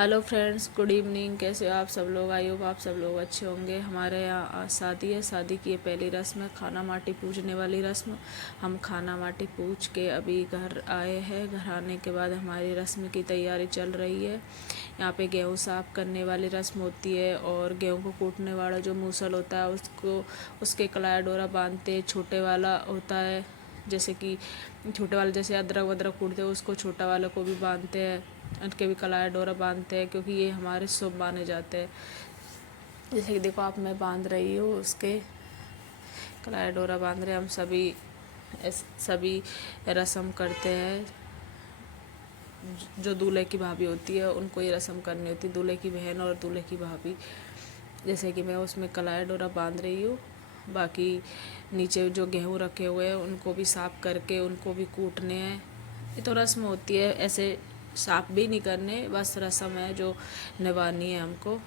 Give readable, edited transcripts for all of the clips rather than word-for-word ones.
Hello friends, good evening. कैसे हो आप सब लोग? आई होप आप सब लोग अच्छे होंगे। हमारे यहाँ आज शादी है। शादी की ये पहली रस्म है, खाना माटी पूजने वाली रस्म। हम खाना माटी पूज के अभी घर आए हैं। घर आने के बाद हमारी रस्म की तैयारी चल रही है। यहाँ पे गेहूँ साफ करने वाली रस्म होती है और गेहूँ को कूटने वाला जो मूसल होता है उसको उसके कलाया डोरा बांधते। छोटे वाला होता है, जैसे कि छोटे वाले जैसे अदरक वदरक कूटते हैं उसको छोटा वाले को भी बांधते हैं। उनके भी कलाया डोरा बांधते हैं क्योंकि ये हमारे शुभ माने जाते हैं। जैसे कि देखो आप, मैं बांध रही हूँ उसके कलाया डोरा बांध रहे। हम सभी रस्म करते हैं। जो दूल्हे की भाभी होती है उनको ये रस्म करनी होती है, दूल्हे की बहन और दूल्हे की भाभी। जैसे कि मैं उसमें कलाया डोरा बांध रही हूँ। बाकी नीचे जो गेहूँ रखे हुए हैं उनको भी साफ करके उनको भी कूटने हैं। ये तो रस्म होती है, ऐसे साफ भी नहीं करने, बस रस्म है जो निभानी है हमको।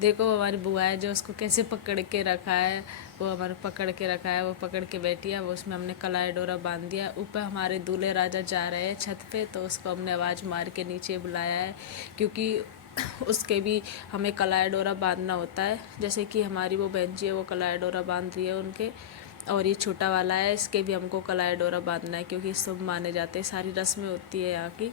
देखो हमारी बुआ है जो उसको कैसे पकड़ के रखा है, वो हमारे पकड़ के रखा है, वो पकड़ के बैठी है। वो उसमें हमने कलाई डोरा बांध दिया। ऊपर हमारे दूल्हे राजा जा रहे हैं छत पे, तो उसको हमने आवाज़ मार के नीचे बुलाया है क्योंकि उसके भी हमें कलाई डोरा बांधना होता है। जैसे कि हमारी वो बहन जी है, वो कलाई डोरा बांध रही है उनके, और ये छोटा वाला है, इसके भी हमको कलाई डोरा बांधना है क्योंकि शुभ माने जाते हैं। सारी रस्में होती है यहाँ की।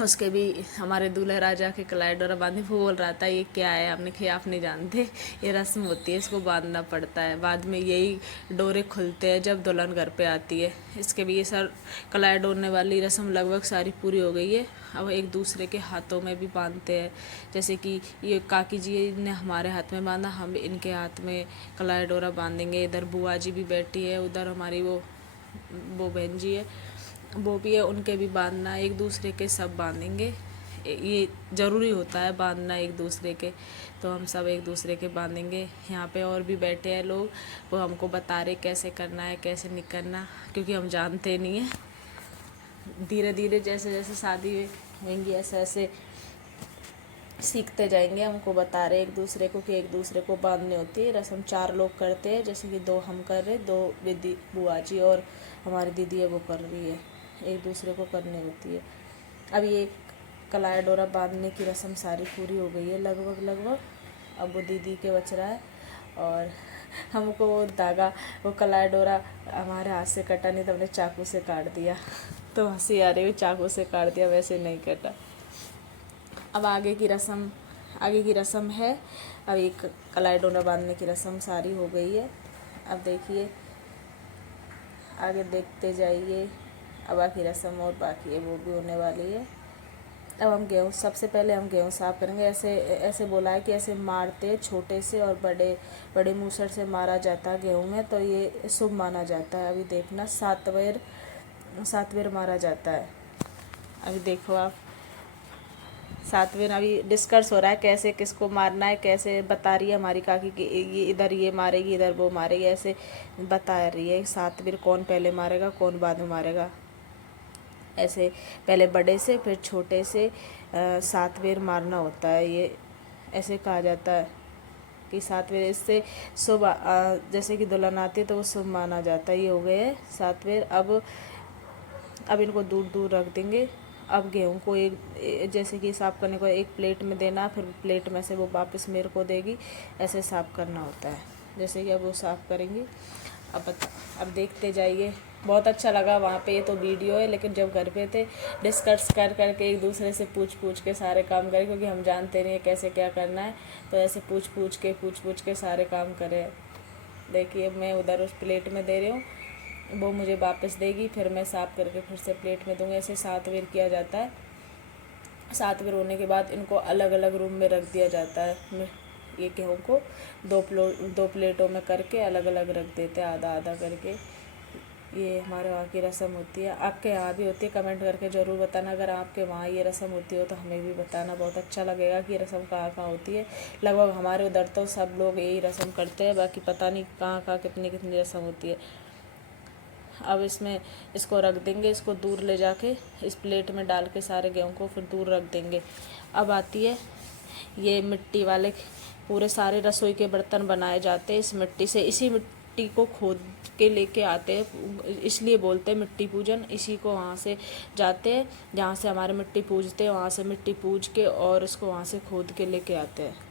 उसके भी हमारे दूल्हे राजा के कलाई डोरा बांधे। वो बोल रहा था ये क्या है, हमने कहा आप नहीं जानते, ये रस्म होती है, इसको बांधना पड़ता है। बाद में यही डोरे खुलते हैं जब दुल्हन घर पे आती है। इसके भी ये सर कलाई डोरने वाली रस्म लगभग सारी पूरी हो गई है। अब एक दूसरे के हाथों में भी बांधते हैं। जैसे कि ये काकी जी ने हमारे हाथ में बांधा, हम इनके हाथ में कलाई डोरा बांधेंगे। इधर बुआ जी भी बैठी है, उधर हमारी वो बहन जी है, वो भी है, उनके भी बांधना। एक दूसरे के सब बांधेंगे। ये ज़रूरी होता है बांधना एक दूसरे के, तो हम सब एक दूसरे के बांधेंगे। यहाँ पे और भी बैठे हैं लोग, वो हमको बता रहे कैसे करना है कैसे नहीं करना, क्योंकि हम जानते नहीं हैं। धीरे धीरे जैसे जैसे शादी होंगी ऐसे ऐसे सीखते जाएंगे। हमको बता रहे एक दूसरे को कि एक दूसरे को बांधनी होती है। रस्म 4 लोग करते हैं, जैसे कि 2 हम कर रहे, 2 दीदी बुआ जी और हमारी दीदी है वो कर रही है। एक दूसरे को करनी होती है। अब ये कलाया डोरा बांधने की रस्म सारी पूरी हो गई है लगभग। अब वो दीदी के बच रहा है और हमको वो धागा, वो कलाया डोरा हमारे हाथ से कटा नहीं, तो हमने चाकू से काट दिया। तो हंसी आ रही है, चाकू से काट दिया, वैसे नहीं कटा। अब आगे की रस्म है। अब एक कलाई डोरा बांधने की रस्म सारी हो गई है। अब देखिए आगे देखते जाइए। अब बाकी रस्म और बाकी है, वो भी होने वाली है। अब हम गेहूँ, सबसे पहले हम गेहूँ साफ़ करेंगे। ऐसे ऐसे बोला है कि ऐसे मारते, छोटे से और बड़े बड़े मूसर से मारा जाता है गेहूँ में, तो ये शुभ माना जाता है। अभी देखना 7 बार मारा जाता है। अभी देखो आप, 7 बार अभी डिस्कस हो रहा है कैसे किसको मारना है। कैसे बता रही है हमारी काकी कि ये इधर ये मारेगी, इधर वो मारेगी, ऐसे बता रही है 7 बार कौन पहले मारेगा कौन बाद में मारेगा। ऐसे पहले बड़े से फिर छोटे से 7 बार मारना होता है। ये ऐसे कहा जाता है कि 7 बार, इससे शुभ, जैसे कि दुल्हन आती है तो वो शुभ माना जाता है। ये हो गए 7 बार। अब इनको दूर दूर रख देंगे। अब गेहूँ को जैसे कि साफ़ करने को एक प्लेट में देना, फिर प्लेट में से वो वापस मेरे को देगी, ऐसे साफ़ करना होता है। जैसे कि अब वो साफ़ करेंगी। अब देखते जाइए। बहुत अच्छा लगा वहाँ पे। ये तो वीडियो है, लेकिन जब घर पे थे डिस्कस कर करके एक दूसरे से पूछ के सारे काम करें, क्योंकि हम जानते नहीं है कैसे क्या करना है, तो ऐसे पूछ के सारे काम करें। देखिए मैं उधर उस प्लेट में दे रही हूँ, वो मुझे वापस देगी, फिर मैं साफ़ करके फिर से प्लेट में दूँगी। ऐसे 7 बार किया जाता है। 7 बार होने के बाद इनको अलग अलग रूम में रख दिया जाता है। ये गेहूँ को 2 प्लेटों में करके अलग अलग रख देते हैं, आधा आधा करके। ये हमारे वहाँ की रस्म होती है। आपके यहाँ भी होती है? कमेंट करके ज़रूर बताना। अगर आपके वहाँ ये रस्म होती हो तो हमें भी बताना, बहुत अच्छा लगेगा कि ये रस्म कहाँ कहाँ होती है। लगभग हमारे उधर तो सब लोग यही रस्म करते हैं, बाकी पता नहीं कहाँ कहाँ कितनी कितनी रस्म होती है। अब इसको रख देंगे, इसको दूर ले जाके इस प्लेट में डाल के सारे गेहूँ को फिर दूर रख देंगे। अब आती है ये मिट्टी वाले, पूरे सारे रसोई के बर्तन बनाए जाते हैं इस मिट्टी से। इसी मिट्टी मिट्टी को खोद के लेके आते हैं, इसलिए बोलते हैं मिट्टी पूजन। इसी को वहाँ से जाते हैं जहाँ से हमारे मिट्टी पूजते हैं, वहाँ से मिट्टी पूज के और उसको वहाँ से खोद के लेके आते हैं।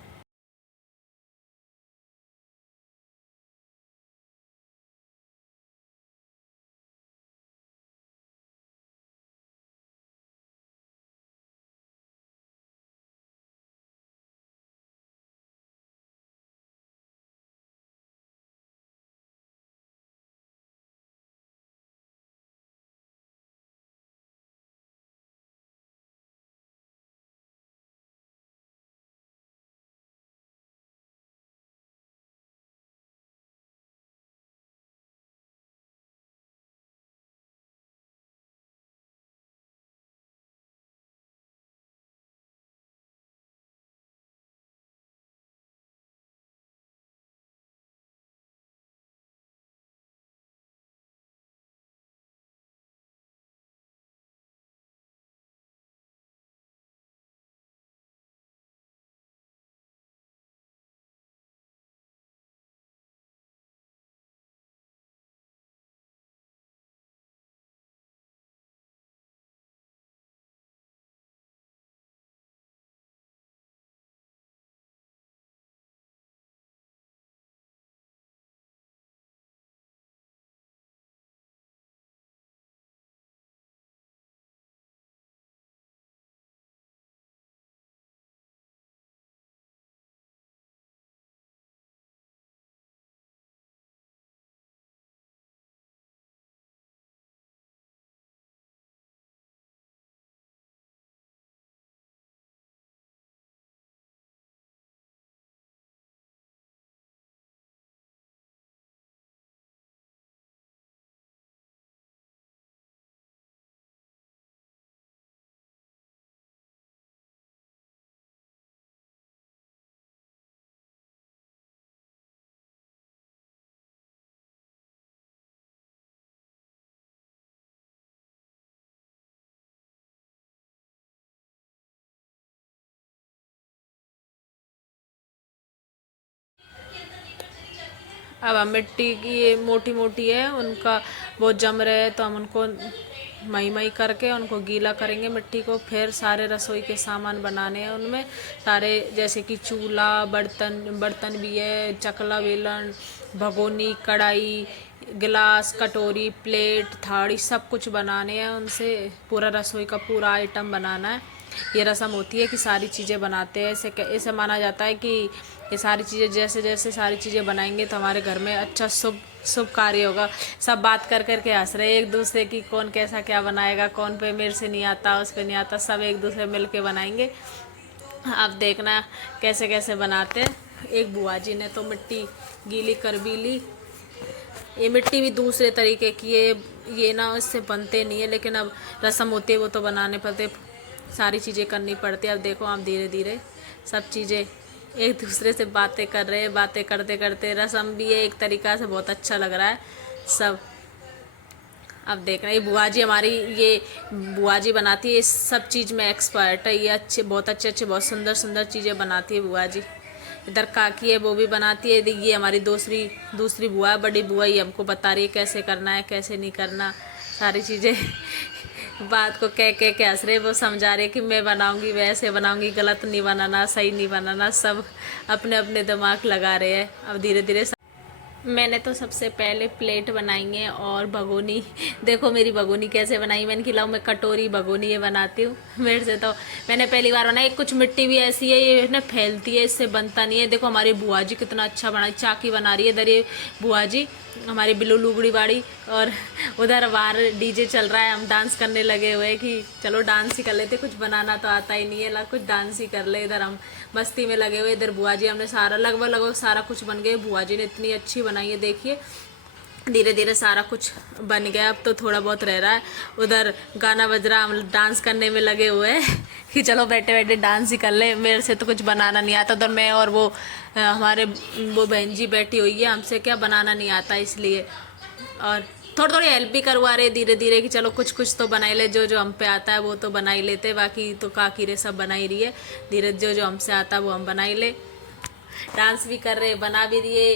अब हम मिट्टी की ये मोटी मोटी है, उनका वो जम रहे हैं तो हम उनको मई मई करके उनको गीला करेंगे मिट्टी को। फिर सारे रसोई के सामान बनाने हैं उनमें सारे, जैसे कि चूल्हा, बर्तन भी है, चकला, बेलन, भगोनी, कढ़ाई, गिलास, कटोरी, प्लेट, थाड़ी, सब कुछ बनाने हैं उनसे। पूरा रसोई का पूरा आइटम बनाना है। ये रस्म होती है कि सारी चीज़ें बनाते हैं। ऐसे माना जाता है कि ये सारी चीज़ें जैसे जैसे सारी चीज़ें बनाएंगे तो हमारे घर में अच्छा शुभ शुभ कार्य होगा। सब बात कर कर के हंस रहे एक दूसरे की, कौन कैसा क्या बनाएगा, कौन पे मेरे से नहीं आता, उसको नहीं आता, सब एक दूसरे मिल के बनाएंगे। आप देखना कैसे कैसे बनाते हैं। एक बुआ जी ने तो मिट्टी गीली कर भी ली। ये मिट्टी भी दूसरे तरीके की है, ये ना इससे बनते नहीं है, लेकिन अब रस्म होती है वो तो बनाने पड़ते, सारी चीज़ें करनी पड़ती है। अब देखो आप धीरे धीरे सब चीज़ें एक दूसरे से बातें कर रहे हैं, बातें करते करते रस्म भी है एक तरीक़ा से, बहुत अच्छा लग रहा है सब। अब देख रहे हैं ये बुआ जी हमारी, ये बुआ जी बनाती है इस सब चीज़ में एक्सपर्ट है। ये अच्छे बहुत अच्छे बहुत सुंदर सुंदर चीज़ें बनाती है बुआ जी। इधर काकी है वो भी बनाती है। ये हमारी दूसरी दूसरी बुआ है, बड़ी बुआ, ही हमको बता रही है कैसे करना है कैसे नहीं करना सारी चीज़ें। बात को कह के हंस रहे, वो समझा रहे कि मैं बनाऊंगी वैसे बनाऊंगी, गलत नहीं बनाना, सही नहीं बनाना, सब अपने अपने दिमाग लगा रहे हैं। अब धीरे धीरे मैंने तो सबसे पहले प्लेट बनाई है और भगोनी। देखो मेरी भगोनी कैसे बनाई, मैंने खिलाऊँ, मैं कटोरी भगोनी ये बनाती हूँ। मेरे से तो मैंने पहली बार बनाई। कुछ मिट्टी भी ऐसी है ये ना फैलती है, इससे बनता नहीं है। देखो हमारी बुआ जी कितना अच्छा बनाई, चाकी बना रही है इधर ये बुआ जी हमारी बिल्लू लुगड़ी बाड़ी। और उधर बाहर डीजे चल रहा है, हम डांस करने लगे हुए कि चलो डांस ही कर लेते, कुछ बनाना तो आता ही नहीं है, ला कुछ डांस ही कर ले। इधर हम मस्ती में लगे हुए, इधर बुआ जी हमने सारा लगभग लगभग सारा कुछ बन गए। बुआ जी ने इतनी अच्छी बनाई है, देखिए धीरे धीरे सारा कुछ बन गया। अब तो थोड़ा बहुत रह रहा है। उधर गाना बज रहा, हम डांस करने में लगे हुए हैं कि चलो बैठे बैठे डांस ही कर ले। मेरे से तो कुछ बनाना नहीं आता। उधर मैं और वो हमारे वो बहन जी बैठी हुई है, हमसे क्या बनाना नहीं आता, इसलिए और थोड़ी थोड़ी हेल्प भी करवा रहे धीरे धीरे कि चलो कुछ कुछ तो बना ही ले, जो जो हम पे आता है वो तो बना ही लेते, बाकी तो काकी रे सब बना ही रही है। धीरे जो जो हमसे आता है वो हम बना ही ले। डांस भी कर रहे, बना भी रही है,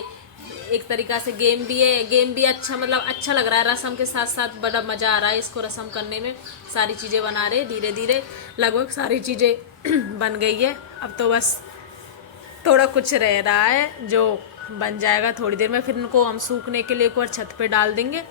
एक तरीका से गेम भी है, गेम भी अच्छा, मतलब अच्छा लग रहा है। रस्म के साथ साथ बड़ा मज़ा आ रहा है इसको रस्म करने में। सारी चीज़ें बना रहे धीरे धीरे, लगभग सारी चीज़ें बन गई है। अब तो बस थोड़ा कुछ रह रहा है जो बन जाएगा थोड़ी देर में। फिर इनको हम सूखने के लिए एक बार छत पे डाल देंगे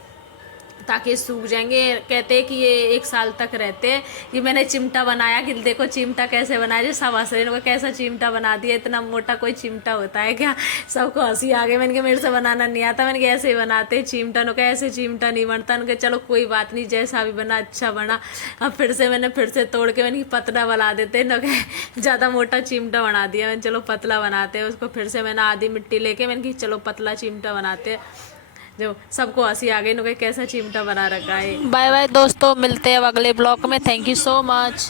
ताकि सूख जाएंगे। कहते हैं कि ये 1 साल तक रहते हैं। ये मैंने चिमटा बनाया कि देखो चिमटा कैसे बनाया, जो सब हंस रहे हैं कैसा चिमटा बना दिया, इतना मोटा कोई चिमटा होता है क्या। सबको हंसी आ गई। मैंने कहा मेरे से बनाना नहीं आता, मैंने कहा ऐसे ही बनाते हैं चिमटा। नो ऐसे चिमटा नहीं बनता। उनके चलो कोई बात नहीं, जैसा भी बना अच्छा बना। अब फिर से तोड़ के मैंने पतला बना देते नो, ज़्यादा मोटा चिमटा बना दिया मैंने, चलो पतला बनाते हैं उसको। फिर से मैंने आधी मिट्टी लेके मैंने कहा चलो पतला चिमटा बनाते हैं। जो सबको हंसी आ गई, नो कैसा चिमटा बना रखा है। बाय बाय दोस्तों, मिलते हैं अब अगले ब्लॉग में। Thank you so much.